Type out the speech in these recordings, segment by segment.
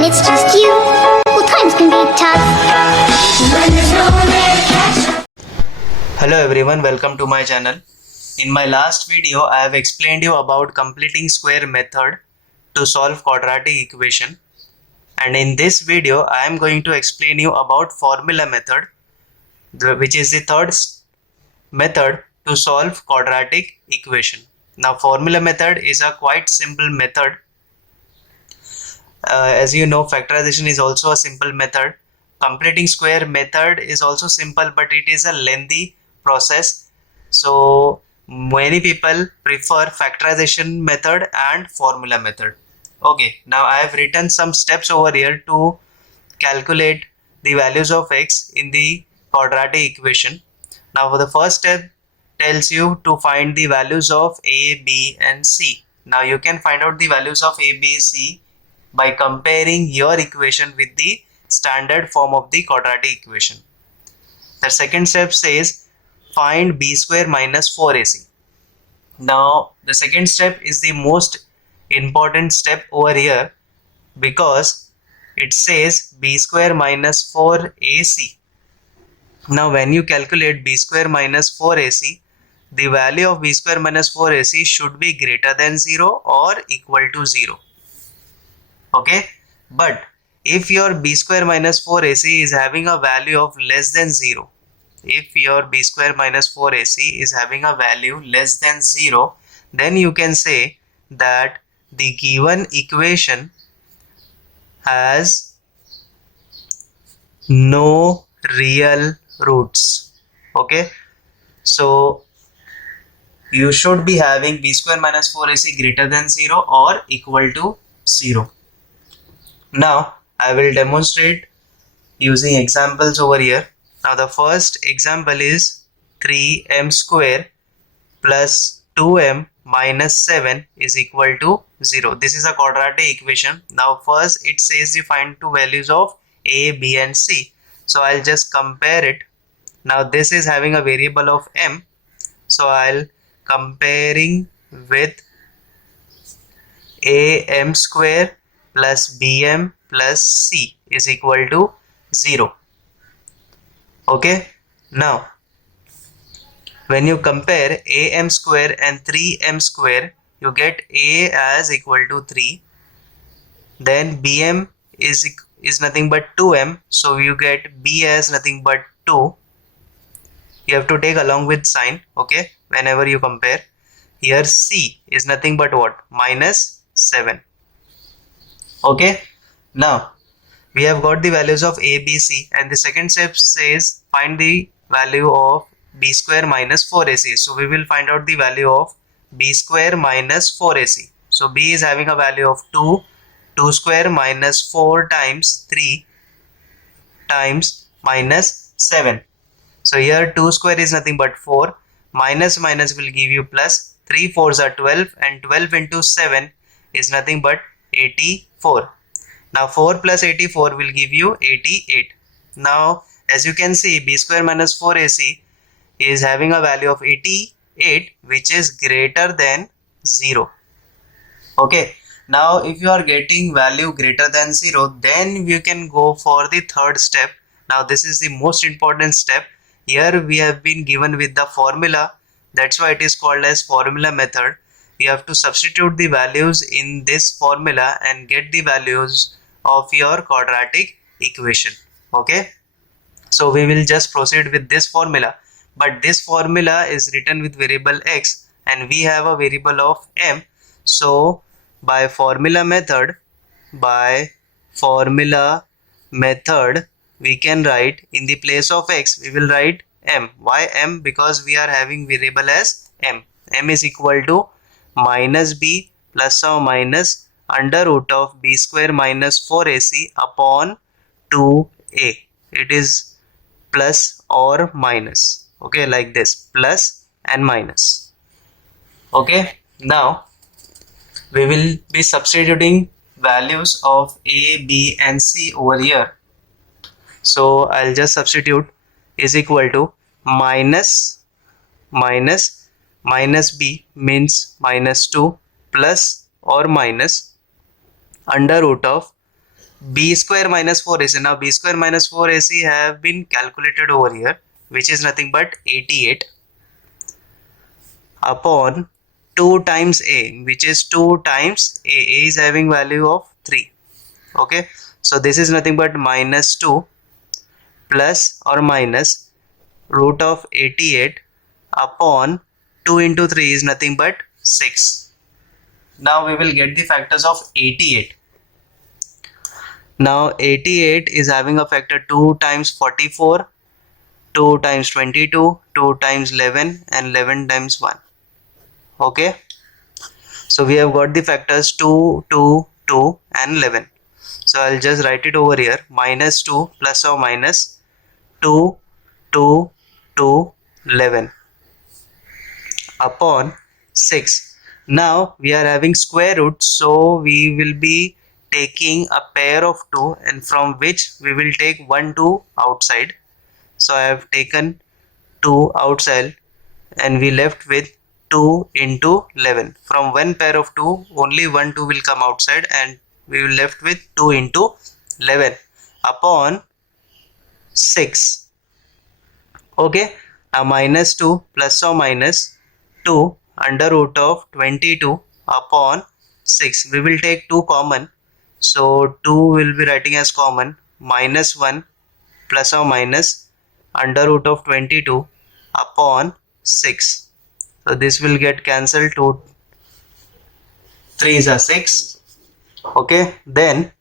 when it's just you. Well, times can be tough. When there's no one there to catch up. Hello everyone, welcome to my channel. In my last video, I have explained you about completing square method to solve quadratic equation. And in this video, I am going to explain you about formula method, which is the third method to solve quadratic equation. Now, formula method is a quite simple method. As you know, factorization is also a simple method. Completing square method is also simple, but it is a lengthy process. So many people prefer factorization method and formula method. Okay, now I have written some steps over here to calculate the values of x in the quadratic equation. Now for the first step tells you to find the values of a, b and c. Now you can find out the values of a, b, c by comparing your equation with the standard form of the quadratic equation. The second step says find b square minus 4ac. Now the second step is the most important step over here because it says b square minus 4ac. Now when you calculate b square minus 4ac, the value of b square minus 4ac should be greater than 0 or equal to 0. Okay, but if your b square minus 4ac is having a value of less than 0, if your b square minus 4ac is having a value less than 0, then you can say that the given equation has no real roots. Okay, so you should be having b square minus 4ac greater than 0 or equal to 0. Now I will demonstrate using examples over here. Now the first example is 3m square plus 2m minus 7 is equal to 0. This is a quadratic equation. Now first it says you find two values of a, b and c. So I'll just compare it. Now this is having a variable of m. So I'll comparing with am square plus bm plus c is equal to 0. Okay, now when you compare am square and 3m square, you get a as equal to 3, then bm is nothing but 2m, so you get b as nothing but 2. You have to take along with sign, okay, whenever you compare. Here c is nothing but what? Minus 7. Okay, now we have got the values of a, b, c, and the second step says find the value of b square minus 4ac. So we will find out the value of b square minus 4ac. So b is having a value of 2 square minus 4 times 3 times minus 7. So here 2 square is nothing but 4, minus minus will give you plus, 3 4s are 12, and 12 into 7 is nothing but 84. Now 4 plus 84 will give you 88. Now as you can see, b square minus 4ac is having a value of 88, which is greater than 0. Okay, now if you are getting value greater than 0, then you can go for the third step. Now this is the most important step. Here we have been given with the formula, that's why it is called as formula method. You have to substitute the values in this formula and get the values of your quadratic equation. Okay, so we will just proceed with this formula, but this formula is written with variable x and we have a variable of m. So by formula method we can write in the place of x, we will write m. Why m? Because we are having variable as m. M is equal to minus b plus or minus under root of b square minus 4ac upon 2a. It is plus or minus. Okay, like this, plus and minus. Okay, now we will be substituting values of a, b and c over here. So I'll just substitute is equal to minus b means minus 2 plus or minus under root of b square minus 4ac. Now b square minus 4ac have been calculated over here, which is nothing but 88 upon 2 times a, which is 2 times a. A is having value of 3. Okay, so this is nothing but minus 2 plus or minus root of 88 upon 2 into 3 is nothing but 6. Now we will get the factors of 88. Now 88 is having a factor 2 times 44, 2 times 22, 2 times 11 and 11 times 1. Okay, so we have got the factors 2, 2, 2 and 11. So I'll just write it over here, minus 2 plus or minus 2, 2, 2, 11 upon 6. Now we are having square root, so we will be taking a pair of 2 and from which we will take 1 2 outside. So I have taken 2 outside and we left with 2 into 11. From one pair of 2 only 1 2 will come outside and we will left with 2 into 11 upon 6. Okay, now minus 2 plus or minus 2 under root of 22 upon 6. We will take 2 common, so 2 will be writing as common, minus 1 plus or minus under root of 22 upon 6. So this will get cancelled, 2 3s are 6. Okay, then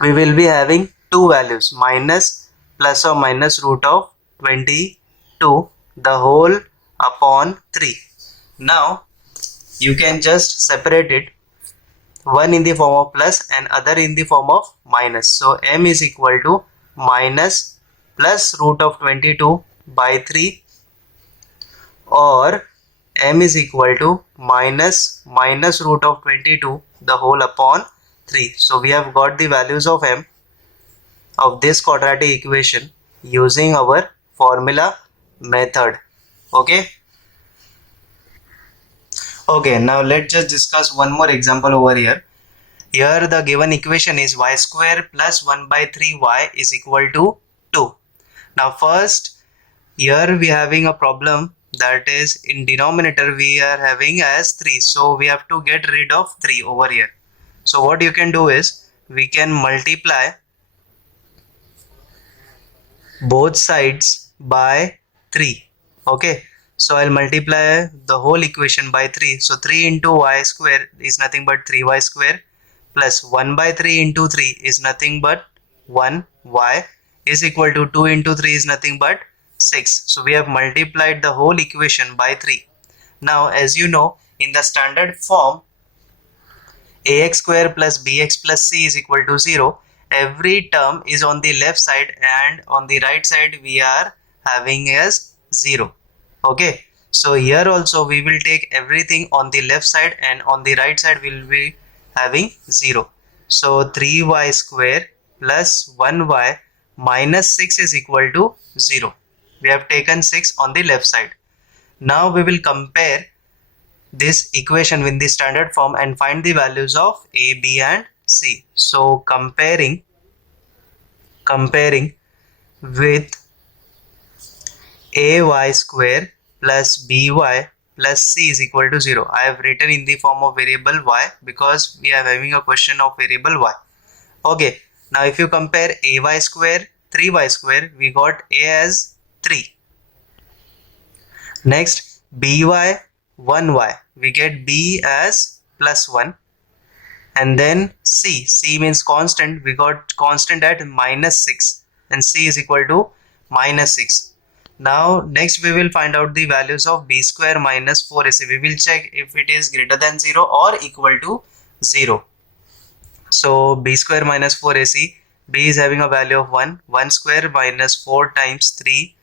we will be having two values, minus plus or minus root of 22 the whole upon 3. Now you can just separate it, one in the form of plus and other in the form of minus. So m is equal to minus plus root of 22 by 3 or m is equal to minus root of 22 the whole upon 3. So we have got the values of m of this quadratic equation using our formula method. Okay, now let's just discuss one more example over here. Here the given equation is y square plus 1 by 3y is equal to 2. Now first, here we are having a problem, that is in denominator we are having as 3, so we have to get rid of 3 over here. So what you can do is we can multiply both sides by 3. Okay, so I'll multiply the whole equation by 3. So 3 into y square is nothing but 3y square plus 1 by 3 into 3 is nothing but 1y is equal to 2 into 3 is nothing but 6. So we have multiplied the whole equation by 3. Now as you know, in the standard form ax square plus bx plus c is equal to 0. Every term is on the left side and on the right side we are having as 0. Okay, so here also we will take everything on the left side and on the right side we will be having 0. So 3y square plus 1y minus 6 is equal to 0. We have taken 6 on the left side. Now we will compare this equation with the standard form and find the values of a, b and c. So comparing with ay square plus by plus c is equal to 0. I have written in the form of variable y because we are having a question of variable y. Okay, now if you compare ay square 3y square, we got a as 3. Next by 1y, we get b as plus 1, and then c means constant, we got constant at minus 6 and c is equal to minus 6. Now next we will find out the values of b square minus 4ac. We will check if it is greater than 0 or equal to 0. So b square minus 4ac, b is having a value of 1 square minus 4 times 3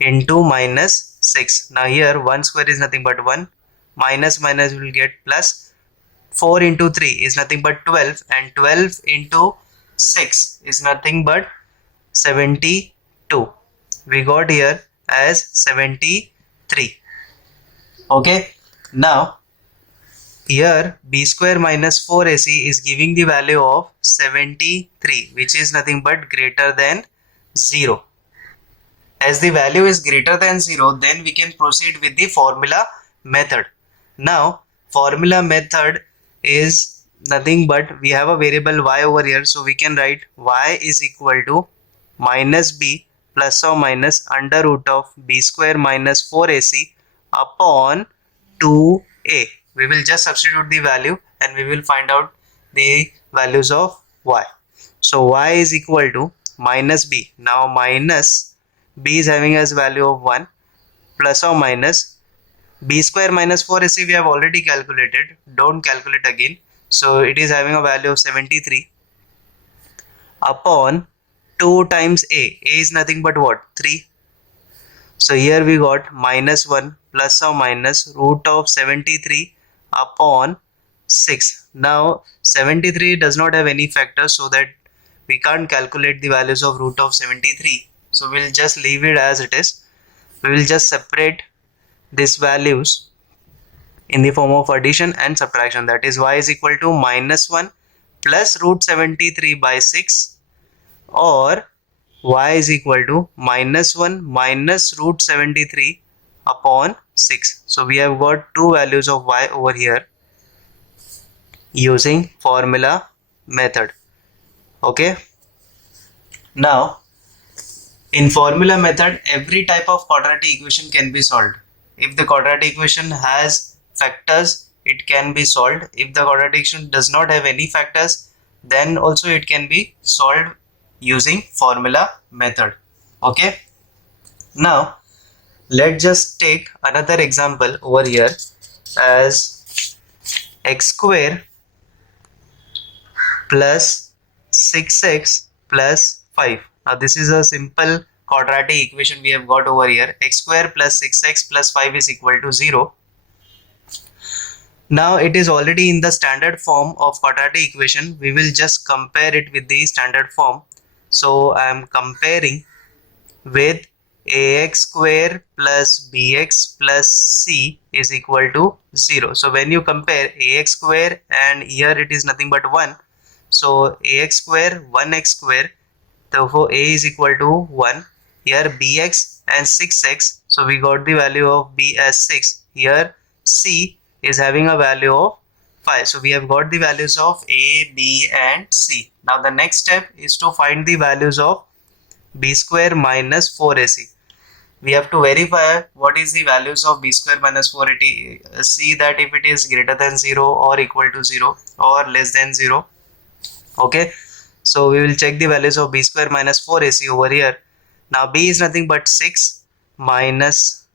into minus 6. Now here 1 square is nothing but 1, minus will get plus, 4 into 3 is nothing but 12 and 12 into 6 is nothing but 72. We got here as 73. Okay, now here b square minus 4ac is giving the value of 73, which is nothing but greater than 0. As the value is greater than 0, then we can proceed with the formula method. Now formula method is nothing but we have a variable y over here, so we can write y is equal to minus b plus or minus under root of b square minus 4ac upon 2a. We will just substitute the value and we will find out the values of y. So y is equal to minus b. Now minus b is having as value of 1 plus or minus b square minus 4ac we have already calculated, don't calculate again. So it is having a value of 73 upon 2 times a is nothing but what, 3. So here we got minus 1 plus or minus root of 73 upon 6. Now 73 does not have any factor, so that we can't calculate the values of root of 73. So we'll just leave it as it is. We will just separate these values in the form of addition and subtraction. That is y is equal to minus 1 plus root 73 by 6, or y is equal to minus 1 minus root 73 upon 6. So we have got two values of y over here using formula method. Okay. Now in formula method, every type of quadratic equation can be solved. If the quadratic equation has factors, it can be solved. If the quadratic equation does not have any factors, then also it can be solved using formula method. Okay. Now let's just take another example over here as x square plus 6x plus 5. Now this is a simple quadratic equation we have got over here. X square plus 6x plus 5 is equal to 0. Now it is already in the standard form of quadratic equation. We will just compare it with the standard form. So I am comparing with ax square plus bx plus c is equal to 0. So when you compare ax square, and here it is nothing but 1. So ax square 1x square, therefore a is equal to 1. Here bx and 6x, so we got the value of b as 6. Here c is having a value of 5. So we have got the values of a, b and c. Now the next step is to find the values of b square minus 4ac. We have to verify what is the values of b square minus 4ac. See that if it is greater than 0 or equal to 0 or less than 0. Okay, so we will check the values of b square minus 4ac over here. Now b is nothing but 6 minus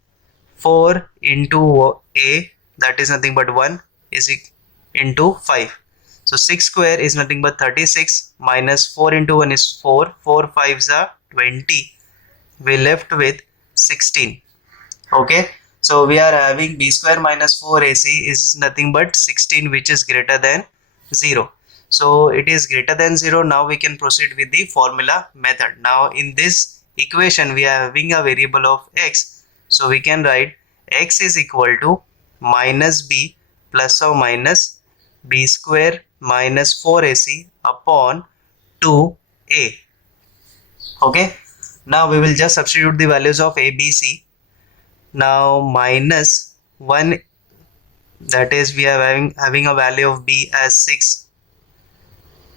4 into a, that is nothing but 1, is into 5. So 6 square is nothing but 36 minus 4 into 1 is 4. 4 5s are 20. We left with 16. Okay, so we are having b square minus 4ac is nothing but 16, which is greater than 0. So it is greater than 0. Now we can proceed with the formula method. Now in this equation we are having a variable of x, so we can write x is equal to minus b plus or minus b square minus 4ac upon 2a. Okay, now we will just substitute the values of a, b, c. Now minus 1, that is we are having a value of b as 6,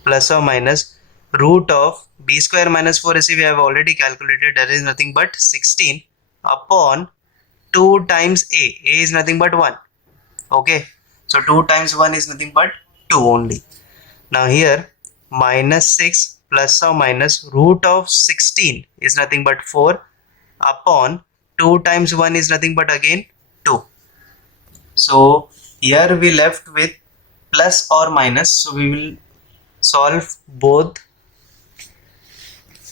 plus or minus root of b square minus 4ac we have already calculated, that is nothing but 16 upon 2 times a is nothing but 1. Okay, so 2 times 1 is nothing but 2 only. Now here minus 6 plus or minus root of 16 is nothing but 4 upon 2 times 1 is nothing but again 2. So here we left with plus or minus, so we will solve both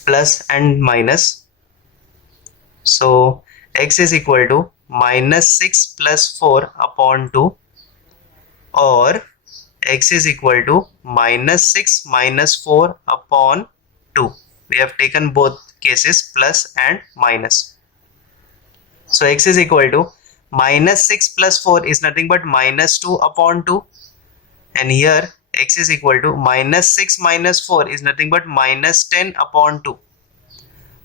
plus and minus. So x is equal to minus 6 plus 4 upon 2, or x is equal to minus 6 minus 4 upon 2. We have taken both cases, plus and minus. So x is equal to minus 6 plus 4 is nothing but minus 2 upon 2. and here x is equal to minus 6 minus 4 is nothing but minus 10 upon 2.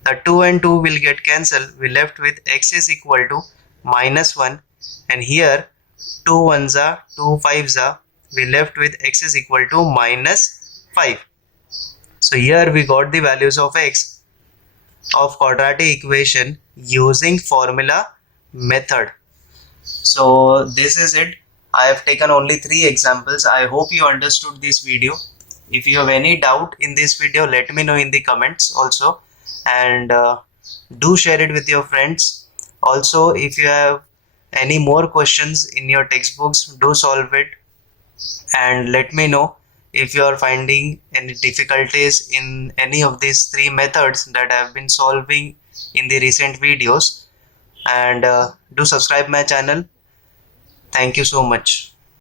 The 2 and 2 will get cancelled. We left with x is equal to minus 1, and here 2 ones are 2 fives are, we left with x is equal to minus 5. So here we got the values of x of quadratic equation using formula method. So this is it. I have taken only 3 examples. I hope you understood this video. If you have any doubt in this video, let me know in the comments also, and do share it with your friends. Also, if you have any more questions in your textbooks, do solve it and let me know if you are finding any difficulties in any of these 3 methods that I have been solving in the recent videos, and do subscribe my channel. Thank you so much.